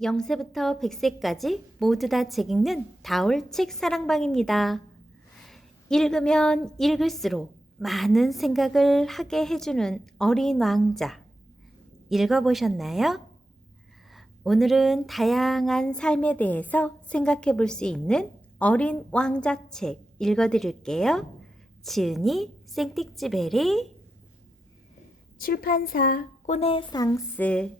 0세부터 100세까지 모두 다 책 읽는 다올 책 사랑방입니다. 읽으면 읽을수록 많은 생각을 하게 해주는 어린 왕자. 읽어보셨나요? 오늘은 다양한 삶에 대해서 생각해 볼 수 있는 어린 왕자 책 읽어드릴게요. 지은이 생틱쥐베리, 출판사 꼬네상스.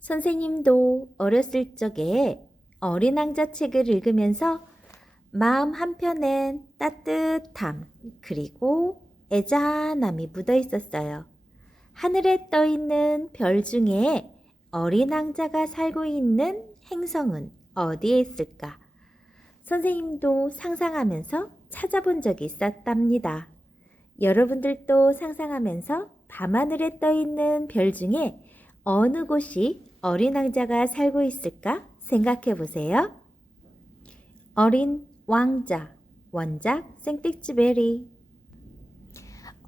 선생님도 어렸을 적에 어린 왕자 책을 읽으면서 마음 한편엔 따뜻함 그리고 애잔함이 묻어 있었어요. 하늘에 떠 있는 별 중에 어린 왕자가 살고 있는 행성은 어디에 있을까? 선생님도 상상하면서 찾아본 적이 있었답니다. 여러분들도 상상하면서 밤하늘에 떠 있는 별 중에 어느 곳이 어린 왕자가 살고 있을까 생각해 보세요. 어린 왕자, 원작 생틱쥐베리.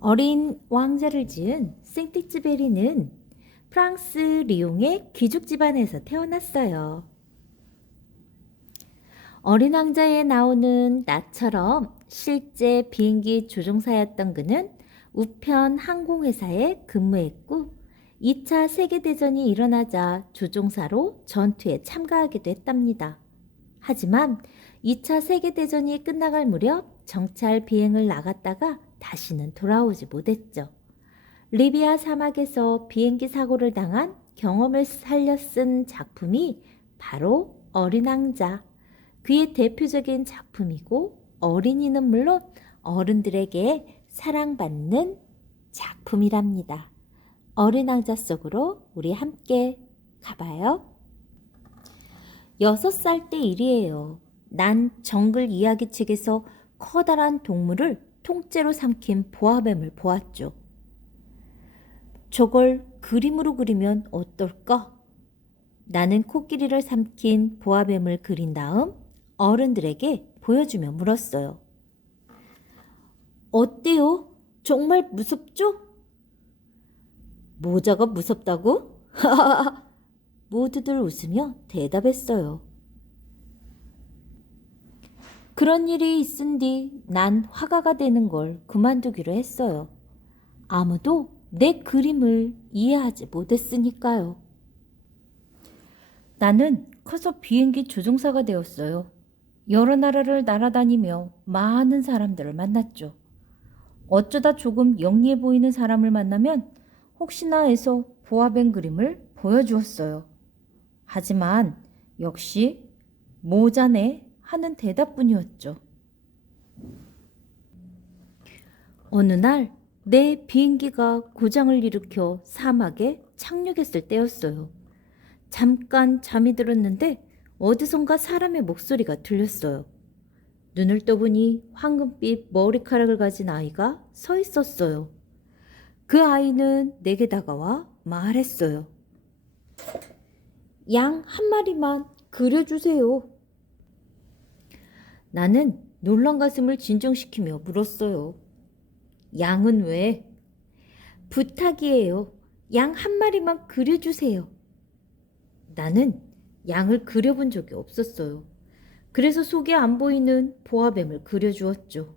어린 왕자를 지은 생틱쥐베리는 프랑스 리옹의 귀족 집안에서 태어났어요. 어린 왕자에 나오는 나처럼 실제 비행기 조종사였던 그는 우편 항공회사에 근무했고 2차 세계대전이 일어나자 조종사로 전투에 참가하기도 했답니다. 하지만 2차 세계대전이 끝나갈 무렵 정찰 비행을 나갔다가 다시는 돌아오지 못했죠. 리비아 사막에서 비행기 사고를 당한 경험을 살려 쓴 작품이 바로 어린 왕자. 그의 대표적인 작품이고 어린이는 물론 어른들에게 사랑받는 작품이랍니다. 어린 왕자 속으로 우리 함께 가봐요. 6살 때 일이에요. 난 정글 이야기 책에서 커다란 동물을 통째로 삼킨 보아뱀을 보았죠. 저걸 그림으로 그리면 어떨까? 나는 코끼리를 삼킨 보아뱀을 그린 다음 어른들에게 보여주며 물었어요. 어때요? 정말 무섭죠? 모자가 무섭다고? 모두들 웃으며 대답했어요. 그런 일이 있은 뒤 난 화가가 되는 걸 그만두기로 했어요. 아무도 내 그림을 이해하지 못했으니까요. 나는 커서 비행기 조종사가 되었어요. 여러 나라를 날아다니며 많은 사람들을 만났죠. 어쩌다 조금 영리해 보이는 사람을 만나면 혹시나 해서 보아뱀 그림을 보여주었어요. 하지만 역시 모자네 하는 대답뿐이었죠. 어느 날 내 비행기가 고장을 일으켜 사막에 착륙했을 때였어요. 잠깐 잠이 들었는데 어디선가 사람의 목소리가 들렸어요. 눈을 떠보니 황금빛 머리카락을 가진 아이가 서 있었어요. 그 아이는 내게 다가와 말했어요. 양 한 마리만 그려주세요. 나는 놀란 가슴을 진정시키며 물었어요. 양은 왜? 부탁이에요. 양 한 마리만 그려주세요. 나는 양을 그려본 적이 없었어요. 그래서 속에 안 보이는 보아뱀을 그려주었죠.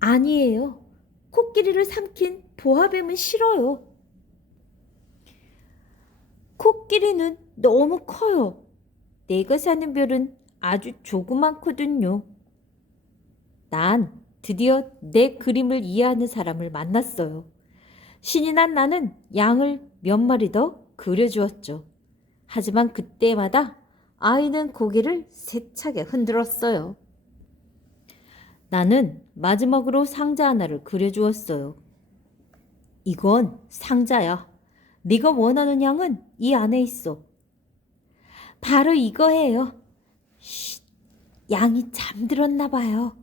아니에요. 코끼리를 삼킨 보아뱀은 싫어요. 코끼리는 너무 커요. 내가 사는 별은 아주 조그맣거든요. 난 드디어 내 그림을 이해하는 사람을 만났어요. 신이 난 나는 양을 몇 마리 더 그려주었죠. 하지만 그때마다 아이는 고개를 세차게 흔들었어요. 나는 마지막으로 상자 하나를 그려주었어요. 이건 상자야. 네가 원하는 양은 이 안에 있어. 바로 이거예요. 쉿, 양이 잠들었나 봐요.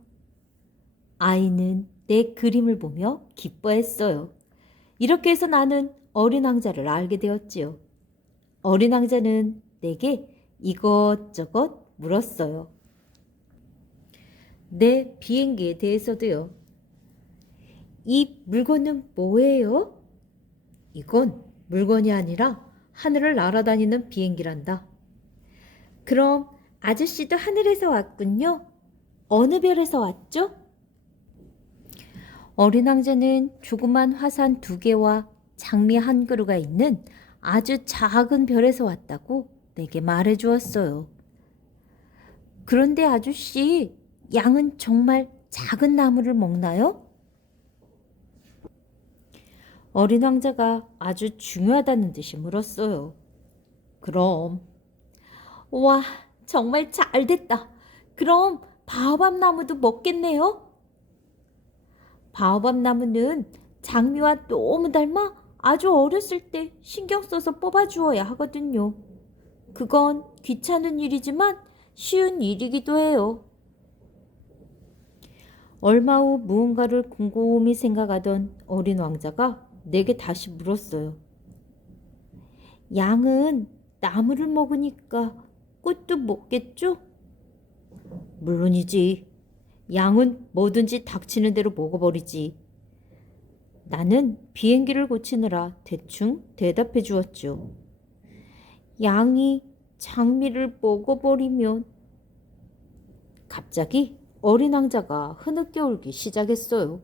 아이는 내 그림을 보며 기뻐했어요. 이렇게 해서 나는 어린 왕자를 알게 되었지요. 어린 왕자는 내게 이것저것 물었어요. 내 비행기에 대해서도요. 이 물건은 뭐예요? 이건 물건이 아니라 하늘을 날아다니는 비행기란다. 그럼 아저씨도 하늘에서 왔군요. 어느 별에서 왔죠? 어린 왕자는 조그만 화산 2개와 장미 1그루가 있는 아주 작은 별에서 왔다고 내게 말해 주었어요. 그런데 아저씨, 양은 정말 작은 나무를 먹나요? 어린 왕자가 아주 중요하다는 듯이 물었어요. 그럼. 와, 정말 잘 됐다. 그럼 바오밥 나무도 먹겠네요? 바오밥 나무는 장미와 너무 닮아 아주 어렸을 때 신경 써서 뽑아주어야 하거든요. 그건 귀찮은 일이지만 쉬운 일이기도 해요. 얼마 후 무언가를 곰곰이 생각하던 어린 왕자가 내게 다시 물었어요. 양은 나무를 먹으니까 꽃도 먹겠죠? 물론이지. 양은 뭐든지 닥치는 대로 먹어버리지. 나는 비행기를 고치느라 대충 대답해 주었죠. 양이 장미를 먹어버리면. 갑자기 어린 왕자가 흐느껴 울기 시작했어요.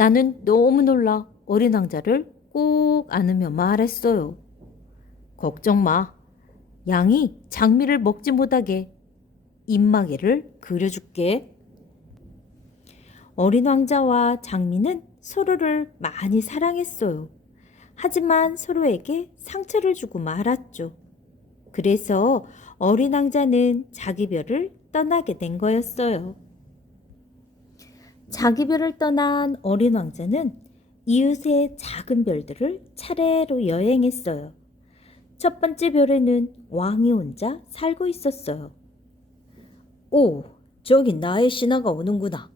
나는 너무 놀라 어린 왕자를 꼭 안으며 말했어요. 걱정 마. 양이 장미를 먹지 못하게 입마개를 그려줄게. 어린 왕자와 장미는 서로를 많이 사랑했어요. 하지만 서로에게 상처를 주고 말았죠. 그래서 어린 왕자는 자기 별을 떠나게 된 거였어요. 자기 별을 떠난 어린 왕자는 이웃의 작은 별들을 차례로 여행했어요. 첫 번째 별에는 왕이 혼자 살고 있었어요. 오, 저기 나의 신하가 오는구나.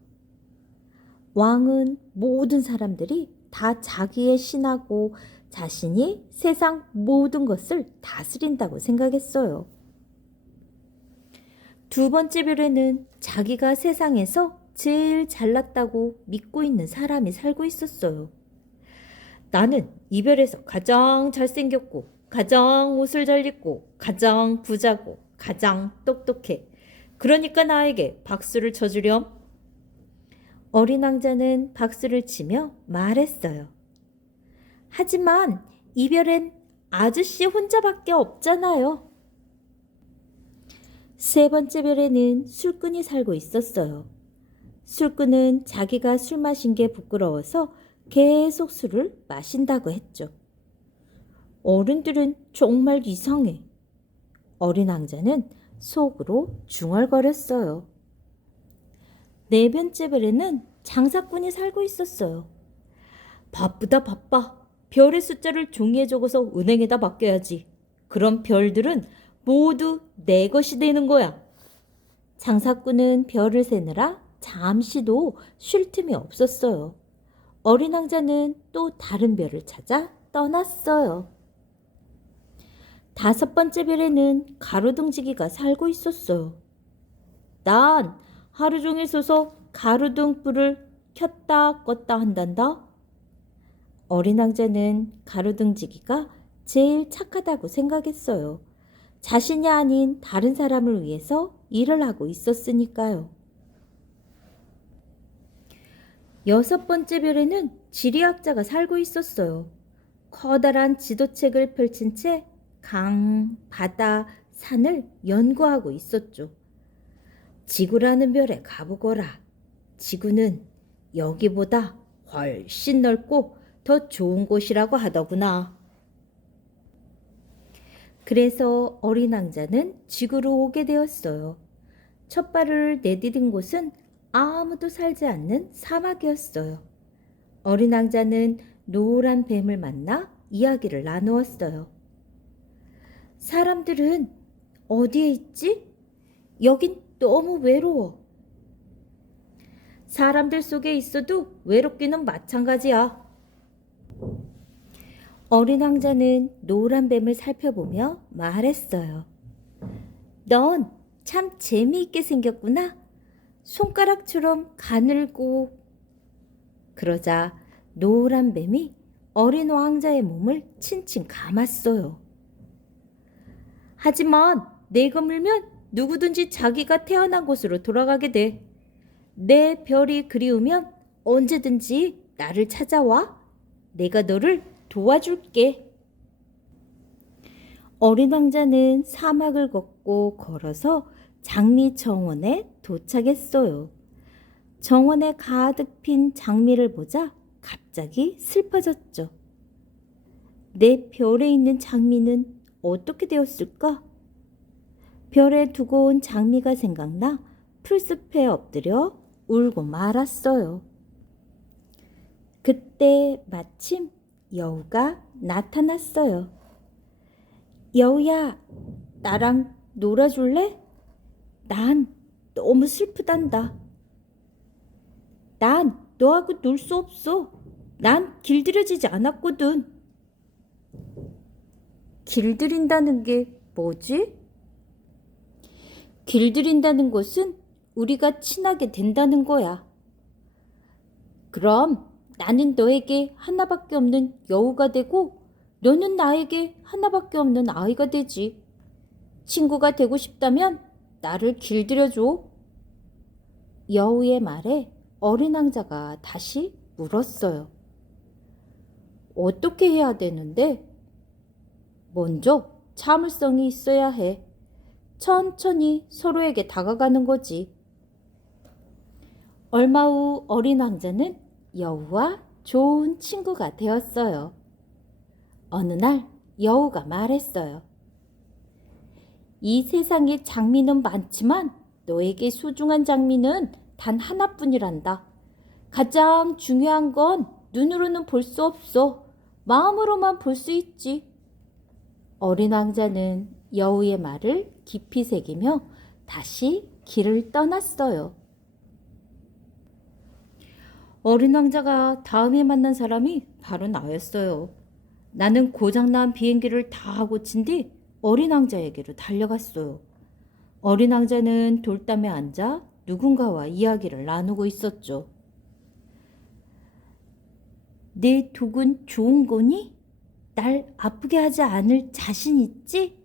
왕은 모든 사람들이 다 자기의 신하고 자신이 세상 모든 것을 다스린다고 생각했어요. 두 번째 별에는 자기가 세상에서 제일 잘났다고 믿고 있는 사람이 살고 있었어요. 나는 이 별에서 가장 잘생겼고 가장 옷을 잘 입고 가장 부자고 가장 똑똑해. 그러니까 나에게 박수를 쳐주렴. 어린 왕자는 박수를 치며 말했어요. 하지만 이 별엔 아저씨 혼자밖에 없잖아요. 세 번째 별에는 술꾼이 살고 있었어요. 술꾼은 자기가 술 마신 게 부끄러워서 계속 술을 마신다고 했죠. 어른들은 정말 이상해. 어린 왕자는 속으로 중얼거렸어요. 네 번째 별에는 장사꾼이 살고 있었어요. 바쁘다 바빠. 별의 숫자를 종이에 적어서 은행에다 맡겨야지. 그럼 별들은 모두 내 것이 되는 거야. 장사꾼은 별을 세느라 잠시도 쉴 틈이 없었어요. 어린 왕자는 또 다른 별을 찾아 떠났어요. 다섯 번째 별에는 가로등지기가 살고 있었어요. 난 하루 종일 서서 가로등 불을 켰다 껐다 한단다. 어린 왕자는 가로등지기가 제일 착하다고 생각했어요. 자신이 아닌 다른 사람을 위해서 일을 하고 있었으니까요. 여섯 번째 별에는 지리학자가 살고 있었어요. 커다란 지도책을 펼친 채 강, 바다, 산을 연구하고 있었죠. 지구라는 별에 가보거라. 지구는 여기보다 훨씬 넓고 더 좋은 곳이라고 하더구나. 그래서 어린 왕자는 지구로 오게 되었어요. 첫 발을 내디딘 곳은 아무도 살지 않는 사막이었어요. 어린 왕자는 노란 뱀을 만나 이야기를 나누었어요. 사람들은 어디에 있지? 여긴 너무 외로워. 사람들 속에 있어도 외롭기는 마찬가지야. 어린 왕자는 노란 뱀을 살펴보며 말했어요. 넌 참 재미있게 생겼구나. 손가락처럼 가늘고. 그러자 노란 뱀이 어린 왕자의 몸을 칭칭 감았어요. 하지만 내가 물면 누구든지 자기가 태어난 곳으로 돌아가게 돼. 내 별이 그리우면 언제든지 나를 찾아와. 내가 너를 도와줄게. 어린 왕자는 사막을 걷고 걸어서 장미 정원에 도착했어요. 정원에 가득 핀 장미를 보자 갑자기 슬퍼졌죠. 내 별에 있는 장미는 어떻게 되었을까? 별에 두고 온 장미가 생각나 풀숲에 엎드려 울고 말았어요. 그때 마침 여우가 나타났어요. 여우야, 나랑 놀아줄래? 난 너무 슬프단다. 난 너하고 놀 수 없어. 난 길들여지지 않았거든. 길들인다는 게 뭐지? 길들인다는 것은 우리가 친하게 된다는 거야. 그럼 나는 너에게 하나밖에 없는 여우가 되고 너는 나에게 하나밖에 없는 아이가 되지. 친구가 되고 싶다면 나를 길들여줘. 여우의 말에 어린 왕자가 다시 물었어요. 어떻게 해야 되는데? 먼저 참을성이 있어야 해. 천천히 서로에게 다가가는 거지. 얼마 후 어린 왕자는 여우와 좋은 친구가 되었어요. 어느 날 여우가 말했어요. 이 세상에 장미는 많지만 너에게 소중한 장미는 단 하나뿐이란다. 가장 중요한 건 눈으로는 볼 수 없어. 마음으로만 볼 수 있지. 어린 왕자는 여우의 말을 깊이 새기며 다시 길을 떠났어요. 어린 왕자가 다음에 만난 사람이 바로 나였어요. 나는 고장난 비행기를 다 고친 뒤 어린 왕자에게로 달려갔어요. 어린 왕자는 돌담에 앉아 누군가와 이야기를 나누고 있었죠. 내 독은 좋은 거니? 날 아프게 하지 않을 자신 있지?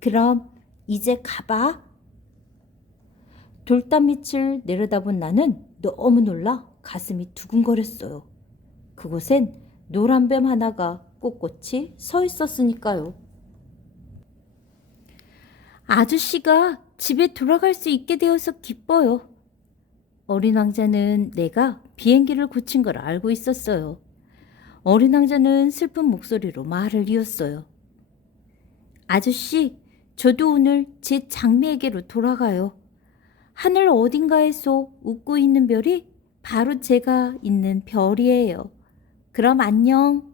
그럼 이제 가봐. 돌담 밑을 내려다본 나는 너무 놀라 가슴이 두근거렸어요. 그곳엔 노란 뱀 하나가 꼿꼿이 서 있었으니까요. 아저씨가 집에 돌아갈 수 있게 되어서 기뻐요. 어린 왕자는 내가 비행기를 고친 걸 알고 있었어요. 어린 왕자는 슬픈 목소리로 말을 이었어요. 아저씨, 저도 오늘 제 장미에게로 돌아가요. 하늘 어딘가에서 웃고 있는 별이 바로 제가 있는 별이에요. 그럼 안녕.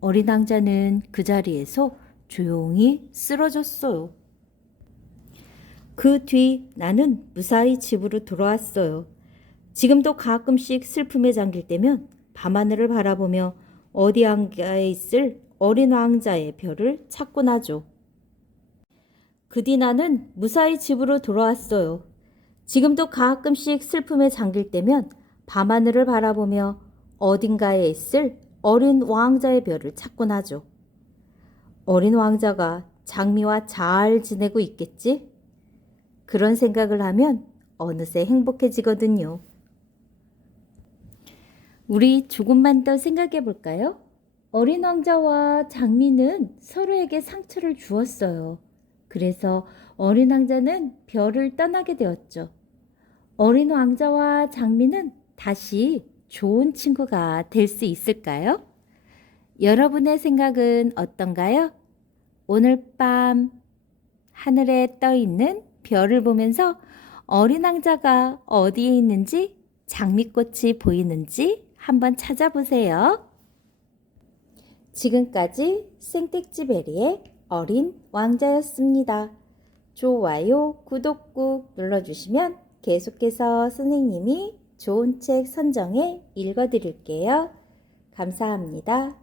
어린 왕자는 그 자리에서 조용히 쓰러졌어요. 그 뒤 나는 무사히 집으로 돌아왔어요. 지금도 가끔씩 슬픔에 잠길 때면 밤하늘을 바라보며 어디안가에 있을 어린 왕자의 별을 찾곤 하죠. 그 뒤 나는 무사히 집으로 돌아왔어요. 지금도 가끔씩 슬픔에 잠길 때면 밤하늘을 바라보며 어딘가에 있을 어린 왕자의 별을 찾곤 하죠. 어린 왕자가 장미와 잘 지내고 있겠지? 그런 생각을 하면 어느새 행복해지거든요. 우리 조금만 더 생각해 볼까요? 어린 왕자와 장미는 서로에게 상처를 주었어요. 그래서 어린 왕자는 별을 떠나게 되었죠. 어린 왕자와 장미는 다시 좋은 친구가 될 수 있을까요? 여러분의 생각은 어떤가요? 오늘 밤 하늘에 떠 있는 별을 보면서 어린 왕자가 어디에 있는지, 장미꽃이 보이는지 한번 찾아보세요. 지금까지 생택지베리의 어린 왕자였습니다. 좋아요, 구독 꾹 눌러주시면 계속해서 선생님이 좋은 책 선정해 읽어드릴게요. 감사합니다.